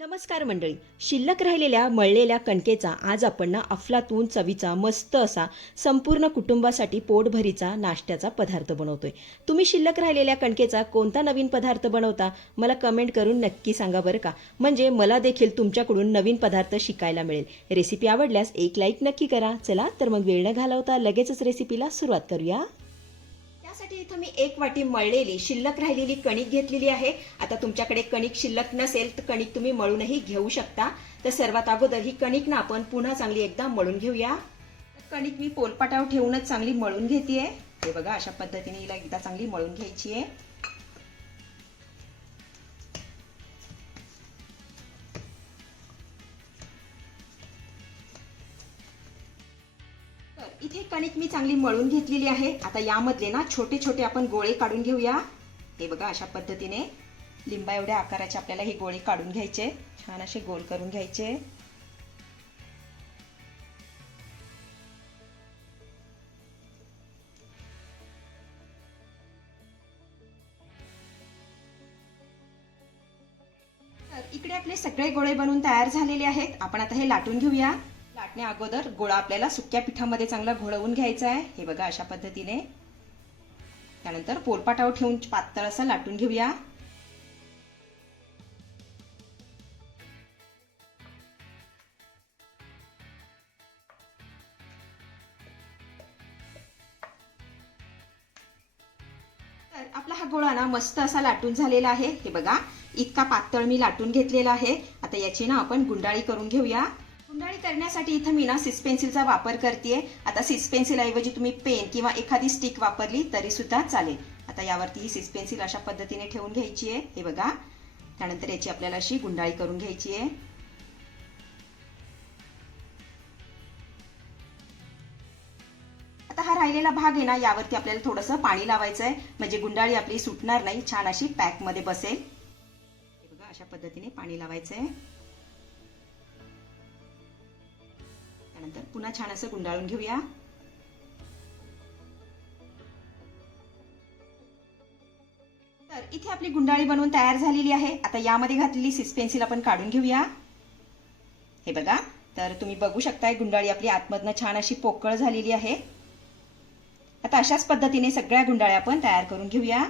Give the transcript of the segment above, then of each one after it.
नमस्कार मंडळी. शिल्लक राहिलेल्या मळलेल्या कणकेचा आज आपण ना अफलातून चवीचा मस्त असा संपूर्ण कुटुंबासाठी पोटभरीचा नाश्त्याचा पदार्थ बनवतोय. तुम्ही शिल्लक राहिलेल्या कणकेचा कोणता नवीन पदार्थ बनवता? मला कमेंट करून नक्की सांगा बरं का? म्हणजे मला देखील तुमच्याकडून नवीन पदार्थ शिकायला मिळेल. रेसिपी आवडल्यास एक लाईक नक्की करा. चला तर मग वेळ न घालवता लगेचच रेसिपीला सुरुवात करूया. त्यासाठी इथं मी एक वाटी मळलेली शिल्लक राहिलेली कणिक घेतलेली आहे. आता तुमच्याकडे कणिक शिल्लक नसेल तर कणिक तुम्ही मळूनही घेऊ शकता. तर सर्वात अगोदर ही कणिक ना आपण पुन्हा चांगली एकदा मळून घेऊया. कणिक मी पोलपाटावर ठेवूनच चांगली मळून घेतेय. हे बघा अशा पद्धतीने हिला एकदा चांगली मळून घ्यायची आहे इथे कणिक मी चांगली मळून घेतलेली आहे. आता यामधले ना छोटे छोटे आपण गोळे काढून घेऊया. हे बघा अशा पद्धतीने लिंबा एवढ्या आकाराचे आपल्याला हे गोळे काढून घ्यायचे. छान असे गोल करून घ्यायचे. इकडे आपले सगळे गोळे बनवून तयार झालेले आहेत. आपण आता हे लाटून घेऊया. लाटण्या अगोदर गोळा आपल्याला सुक्या पिठामध्ये चांगला घोळवून घ्यायचा आहे. हे बघा अशा पद्धतीने. त्यानंतर पोलपाटावर ठेवून पातळ असं लाटून घेऊया. तर आपला हा गोळा ना मस्त असा लाटून झालेला आहे. हे बघा इतका पातळ मी लाटून घेतलेला आहे. आता याची ना आपण गुंडाळी करून घेऊया. गुंडाळी करण्यासाठी इथं मी ना सिस पेन्सिलचा वापर करते आता सिस पेन्सिल ऐवजी तुम्ही पेन किंवा एखादी स्टिक वापरली तरी सुद्धा चालेल. आता यावरती ही सिस पेन्सिल अशा पद्धतीने ठेवून घ्यायची आहे हे बघा. त्यानंतर याची आपल्याला अशी गुंडाळी करून घ्यायची आहे आता हा राहिलेला भाग आहे ना यावरती आपल्याला थोडंसं पाणी लावायचं आहे म्हणजे गुंडाळी आपली सुटणार नाही. छान अशी पॅकमध्ये बसेल. हे बघा अशा पद्धतीने पाणी लावायचं आहे त्यानंतर पुन्हा छान असं गुंडाळून घेऊया. तर इथे आपली गुंडाळी बनवून तयार झालेली आहे. आता यामध्ये घातलेली सिस पेन्सिल आपण काढून घेऊया. हे बघा तर तुम्ही बघू शकताय गुंडाळी आपली आतमधनं छान अशी पोकळ झालेली आहे. आता अशाच पद्धतीने सगळ्या गुंडाळ्या आपण तयार करून घेऊया.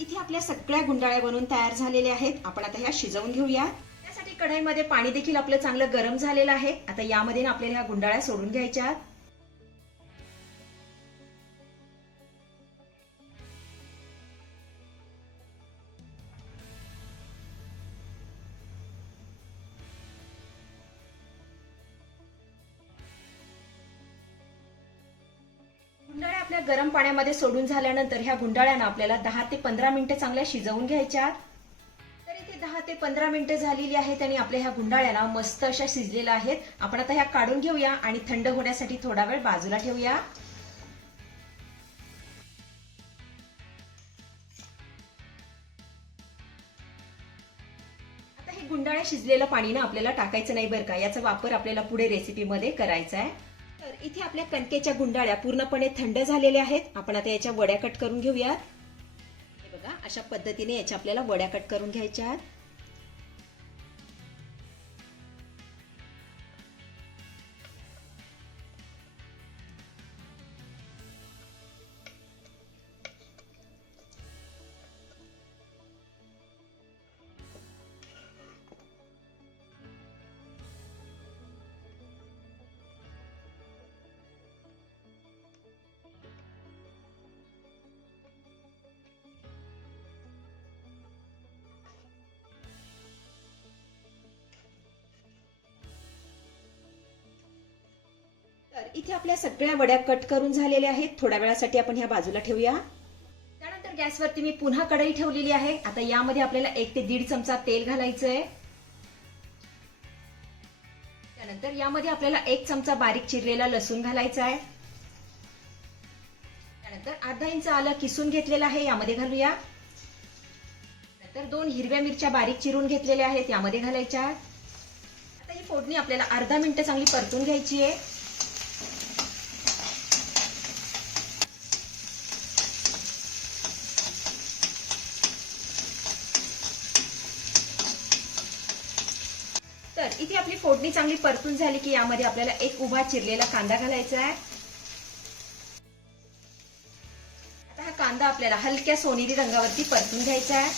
इथे आपल्या सगळ्या गुंडाळ्या बनवून तयार झालेल्या आहेत. आपण आता ह्या शिजवून घेऊया. त्यासाठी कढईमध्ये पाणी देखील आपलं चांगलं गरम झालेलं आहे. आता यामध्ये आपल्याला ह्या गुंडाळ्या सोडून घ्यायच्या गरम पाण्यामध्ये सोडून झाल्यानंतर ह्या गुंडाळ्यांना आपल्याला दहा ते पंधरा मिनिटं चांगल्या शिजवून घ्यायच्या. तर इथे दहा ते पंधरा मिनिटं झालेली आहेत आणि आपल्या ह्या गुंडाळ्याला मस्त अशा शिजलेल्या आहेत. आपण आता ह्या काढून घेऊया आणि थंड होण्यासाठी थोडा वेळ बाजूला ठेवूया. आता हे गुंडाळ्या शिजलेलं पाणी ना आपल्याला टाकायचं नाही बरं का? याचा वापर आपल्याला पुढे रेसिपीमध्ये करायचा आहे. तर इथे आपल्या कणकेच्या गुंडाळ्या पूर्णपणे थंड झालेल्या आहेत. आपण आता याच्या वड्या कट करून घेऊयात. हे बघा अशा पद्धतीने याच्या आपल्याला वड्या कट करून घ्यायच्या आहेत. इथे आपल्या सगळ्या वड्या कट करून झालेल्या आहेत. थोड्या वेळासाठी आपण ह्या बाजूला ठेवूया. त्यानंतर गॅसवरती मी पुन्हा कढई ठेवलेली आहे. आता यामध्ये आपल्याला एक ते दीड चमचा तेल घालायचं आहे त्यानंतर यामध्ये आपल्याला एक चमचा बारीक चिरलेला लसूण घालायचा आहे त्यानंतर अर्धा इंच आलं किसून घेतलेलं आहे यामध्ये घालूया. नंतर दोन हिरव्या मिरच्या बारीक चिरून घेतलेल्या आहेत यामध्ये घालायच्या. आता ही फोडणी आपल्याला अर्धा मिनिटं चांगली परतून घ्यायची आहे तर इथे आपली फोडणी चांगली परतून झाली की यामध्ये आपल्याला एक उभा चिरलेला कांदा घालायचा आहे. आता हा कांदा आपल्याला हलक्या सोनेरी रंगावरती परतून घ्यायचा आहे.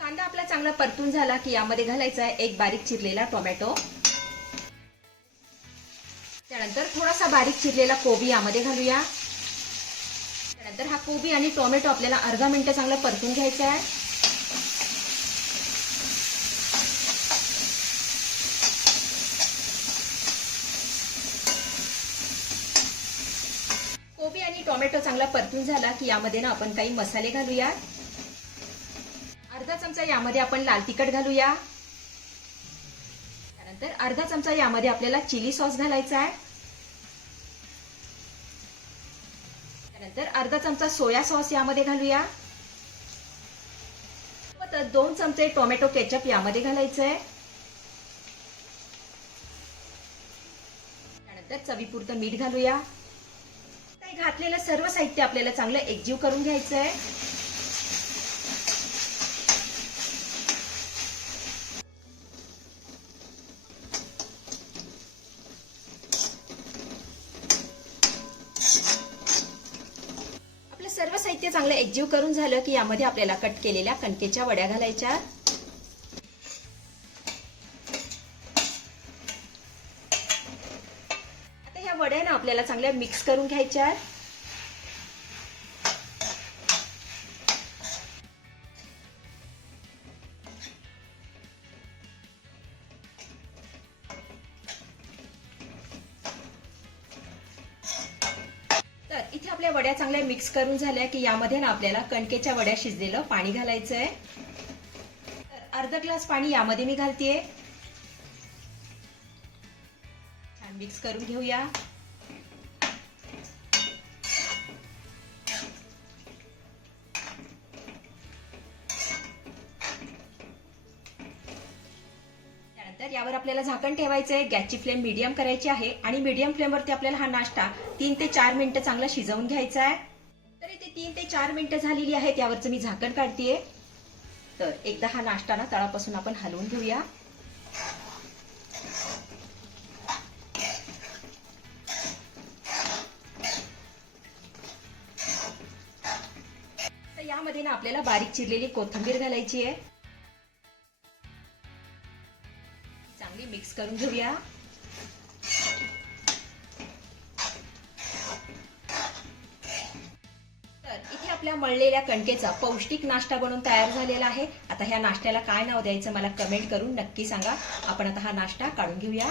कांदा आपला चांगला परतून झाला की यामध्ये घालायचा आहे एक बारीक चिरलेला टोमॅटो. त्यानंतर थोडासा बारीक चिरलेला कोबी यामध्ये घालूया. त्यानंतर हा कोबी आणि टोमॅटो आपल्याला अर्धा मिनटं चांगला परतून घ्यायचा आहे. कोबी आणि टोमॅटो चांगला परतून झाला की यामध्ये ना आपण काही मसाले घालूया. अर्धा चमचा यामध्ये आपण लाल तिखट घालूया. त्यानंतर अर्धा चमचा यामध्ये आपल्याला चिली सॉस घालायचा आहे. त्यानंतर अर्धा चमचा सोया सॉस यामध्ये घालूया. तर दोन चमचे टोमॅटो केचप यामध्ये घालायचं आहे त्यानंतर चवीपुरतं मीठ घालूया. घातलेलं सर्व साहित्य आपल्याला चांगलं एकजीव करून घ्यायचं आहे सर्व साहित्य चांगलं एकजीव करून झालं की यामध्ये आपल्याला कट केलेल्या कणकेच्या वड्या घालायच्या. आता ह्या वड्या ना आपल्याला चांगल्या मिक्स करून घ्यायच्या. आपल्या वड्या चांगल्या मिक्स करून झाल्या की यामध्ये ना आपल्याला कणकेच्या वड्या शिजलेलं पाणी घालायचं आहे तर अर्धा ग्लास पाणी यामध्ये मी घालतेय. छान मिक्स करून घेऊया. तर यावर आपल्याला झाकण ठेवायचं आहे गॅसची फ्लेम मीडियम करायची आहे आणि मीडियम फ्लेमवरती आपल्याला हा नाश्ता तीन ते चार मिनिटं चांगला शिजवून घ्यायचा आहे. तर इथे तीन ते चार मिनिटं झालेली आहेत यावरचं मी झाकण काढतेय. तर एकदा हा नाश्ता ना तळापासून आपण हलवून घेऊया. तर यामध्ये ना आपल्याला बारीक चिरलेली कोथिंबीर घालायची आहे. करून घेऊया. तर इथे आपल्या मळलेल्या कणकेचा पौष्टिक नाश्ता बनवून तयार झालेला आहे. आता ह्या नाश्त्याला काय नाव द्यायचं मला कमेंट करून नक्की सांगा. आपण आता हा नाश्ता काढून घेऊया.